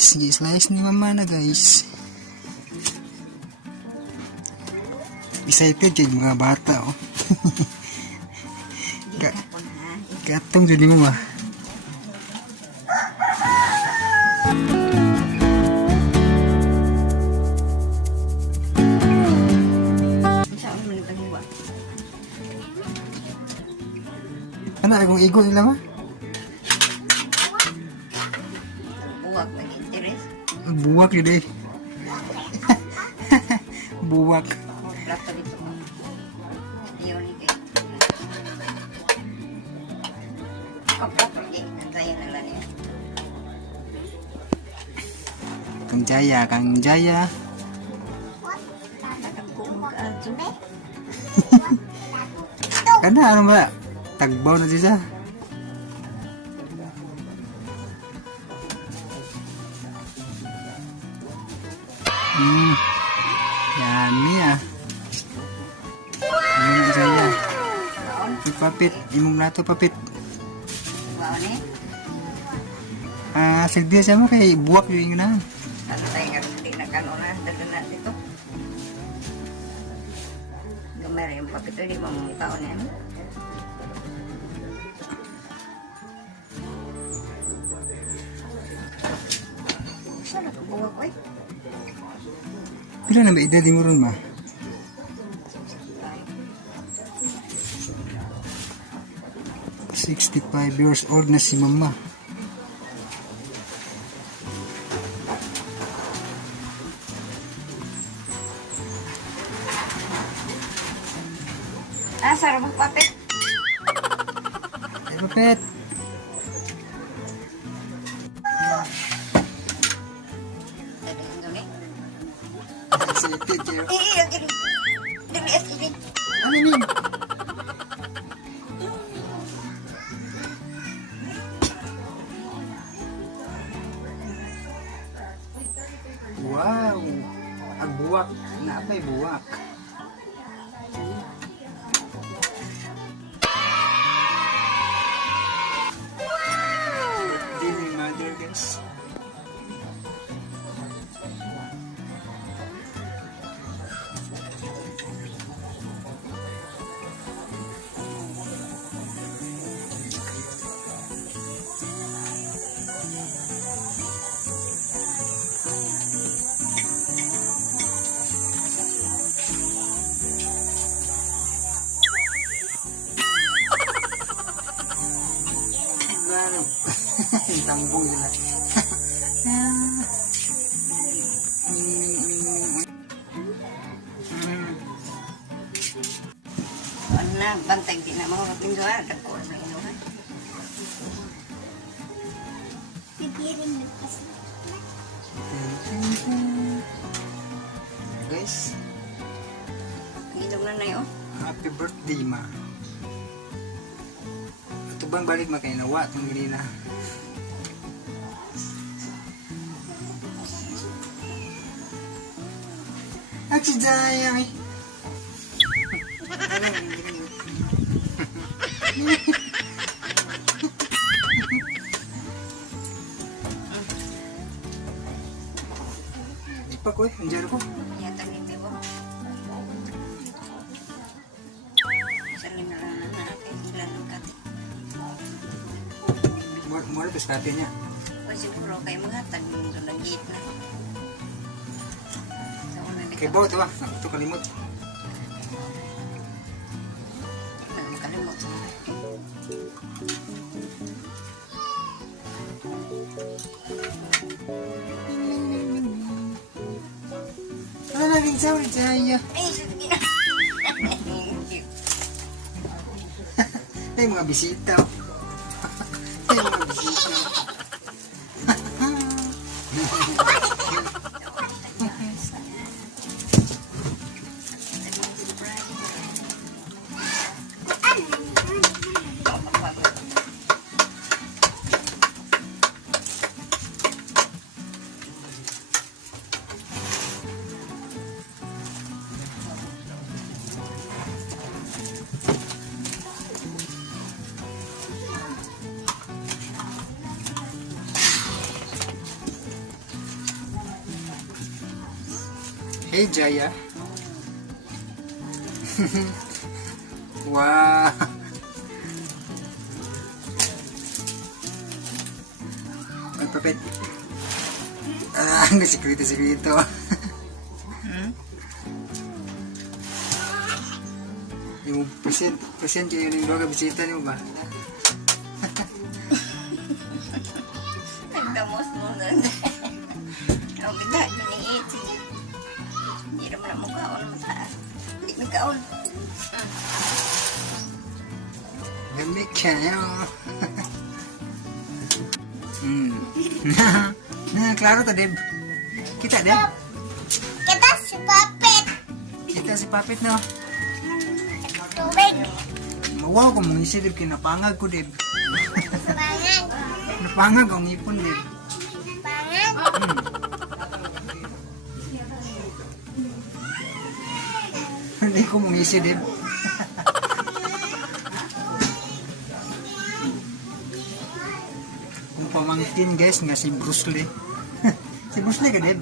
guys, gi-slice ni mama na guys. Excited yung mga bata oh. Gatong dyan mo ma. Ano akong igo nila ma? Buwak lagi interes. Buwak yun eh. Buwak. Plato dito mo. Yun eh. Plato lagi. Nandayan na lang yan. Kang Jaya, Kang Jaya. Nakagbuong ka-adyo. Kana ano ba? Tagbaw na siya. Yummy ah. Ano na Jaya? Papit, imong lato papit. Baon eh. Sagdiya siya mo kay buwak yung na. Ano tayo nga hindi na kanuna. Dala na dito. Gamay yung papito. Di ba mong taon yan? Saan nakabuwak ko eh? Pila na ba edad mo ron ma? $65 old na si mama. Sarap ang papit. Ay, papit. Excited kayo. Iya, gini. Dili as ini. Ano yun? Wow! Ang buwak. Naapay buwak. Birthday mother guys. Ano? Tambong nila. Ano na, bantay din na mga pinduan. Kapuan na inuhan. Pipirin na kasi. Guys, Inom na yun. happy birthday ma. Ito bang balik makinawa itong ganina? At si Jaya eh. Ipa ko eh, andiyan ko. Yata ni Bebo. Salim na lang na natin. Ilan ang kati. Mura ito sa niya. O siguro kayo mga tag doon ang gate na. Sa una dito. Kay Bo, ito ba? Ito kalimot. Nagkalimot sa mga. Ano naging sabi Jaya? Ay, sige na. Ay, mga bisita. Ay, mga bisita. Hey, Jaya. Wow. Magpapit. Ang sikrito. Yung present kayo ng mga bisita niyo ba? Nagdamos mo nun. Ang bigla, giniit. Hindi naman ang mukhaon mo taas. Hindi nagkaon. Gamit kayo. Klaro to, Deb. Kita, Deb. Kita si Papit. Kita si Papit, no? Tubig. Mawaw ko mong isi, Deb. Kinapangag ko, Deb. Pangan. Napangag ang ipon, Deb. Pangan. Hindi ko mong isi, Deb. Kung pamangkin, guys, nga si Bruce Lee. Si Bruce Lee ka, Deb.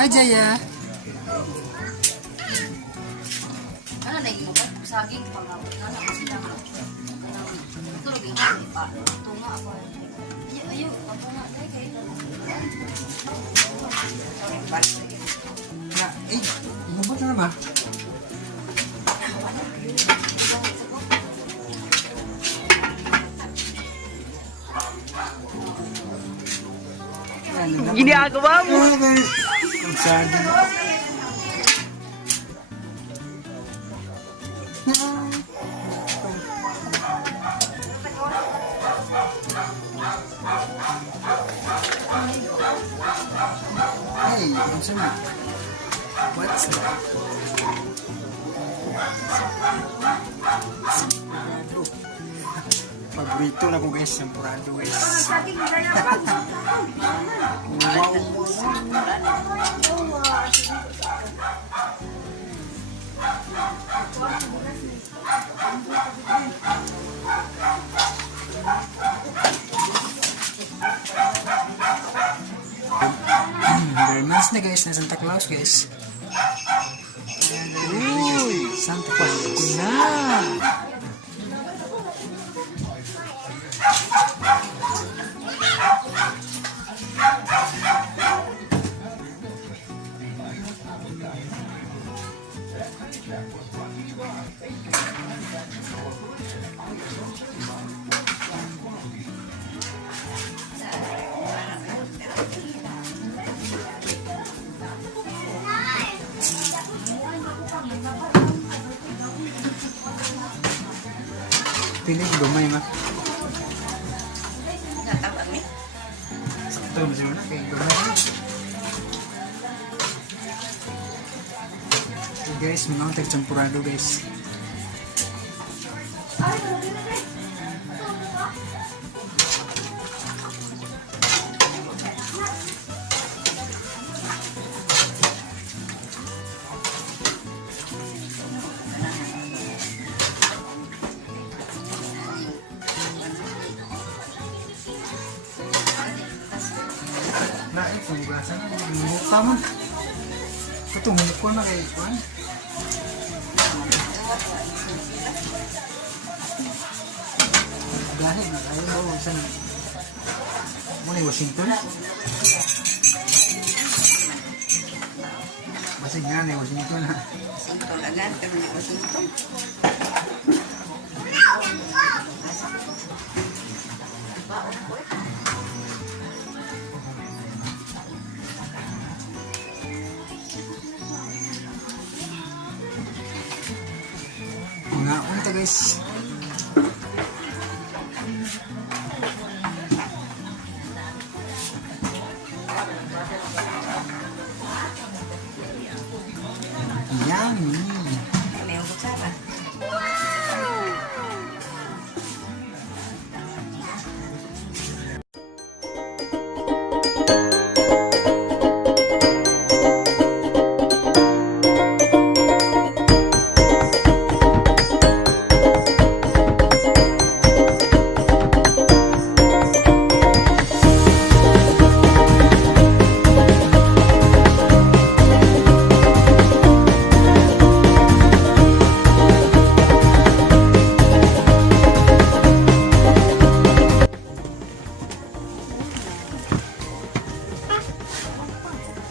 Hi, Jaya. Ano na yung mga saging mga ano kasi lang. Ito lagi nga pa. Tunga ako. Ayo, ako nga kay. Na, umabot na ba? Ginagawa mo. Ang saging. Hey, ang sama. What's that? Sampurado. Paborito na ko guys, sampurado guys. Wow. Bermans na guys, na Santa Claus guys. Uy, Santa Claus ko na. Piling gamay ma. Natambak ni. Sakto mo siya na kay gamay. Okay guys, mga tag-champurado guys. Na, ito, hugasan na. Mukha mo. Ito, mukha na kay Juan. Dahil na tayo ba? Huwag na. Muna yung Washington. Basig nga na yung Washington ha. Singtol agad pero hindi ko singtol. Mga unta guys. Yummy. May ugot sana.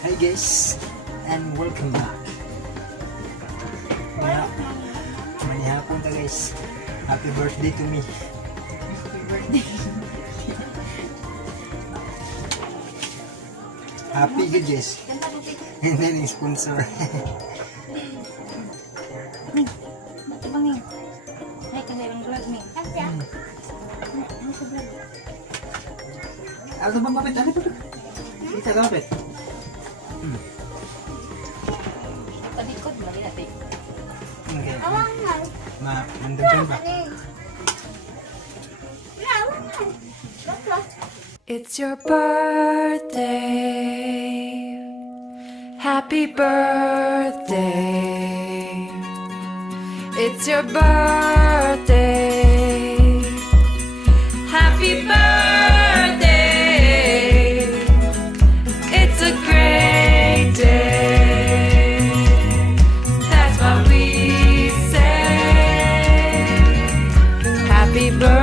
Hi guys, and welcome back. May hapon ta guys. Happy birthday to me. Happy birthday. Happy good guys. Ganda po, Tito. And then sponsor. Ito bang yun? Ay, kasi yung vlog ni. Kasi Ano sa vlog? Ano bang mapit? Ano ba? Kita ka mapit. Palikod, mali natin. Okay. awangan. Mandagdag ba? Ano yun? Awangan. Bakla. It's your birthday. Happy birthday. It's your birthday. Happy birthday. It's a great day. That's what we say. Happy birthday.